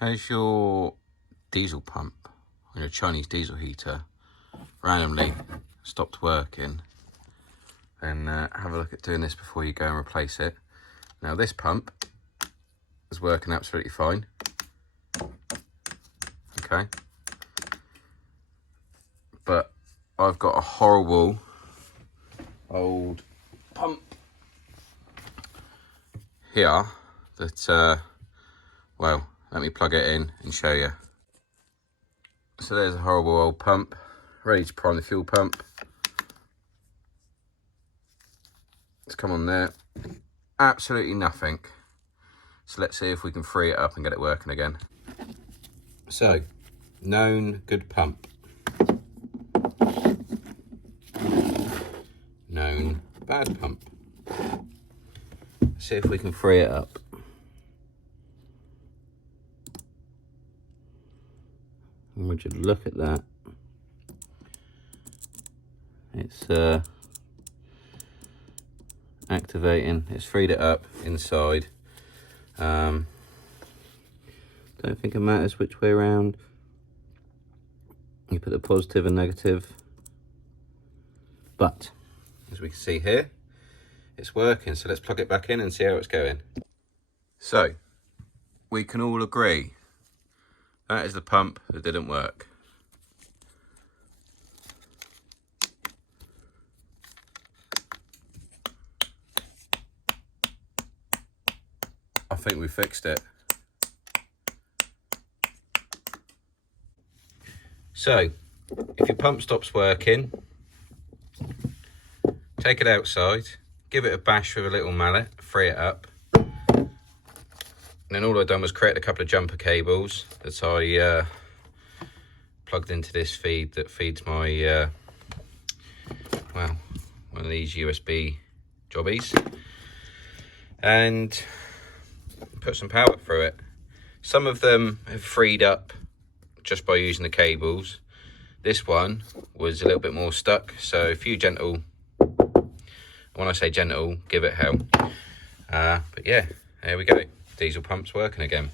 Has your diesel pump on your Chinese diesel heater randomly stopped working, then have a look at doing this before you go and replace it. Now this pump is working absolutely fine. Okay. But I've got a horrible old pump here that, well, let me plug it in and show you. So there's a horrible old pump, ready to prime the fuel pump. It's come on there, absolutely nothing. So let's see if we can free it up and get it working again. So, known good pump. Known bad pump. Let's see if we can free it up. And would you look at that? It's activating. It's freed it up inside. Don't think it matters which way around you put the positive and negative, but as we can see here, it's working. So let's plug it back in and see how it's going. So we can all agree that is the pump that didn't work. I think we fixed it. So, if your pump stops working, take it outside, give it a bash with a little mallet, free it up. And then all I've done was create a couple of jumper cables that I plugged into this feed that feeds my, well, one of these USB jobbies. And put some power through it. Some of them have freed up just by using the cables. This one was a little bit more stuck, so a few gentle, when I say gentle, give it hell. But yeah, there we go. Diesel pump's working again.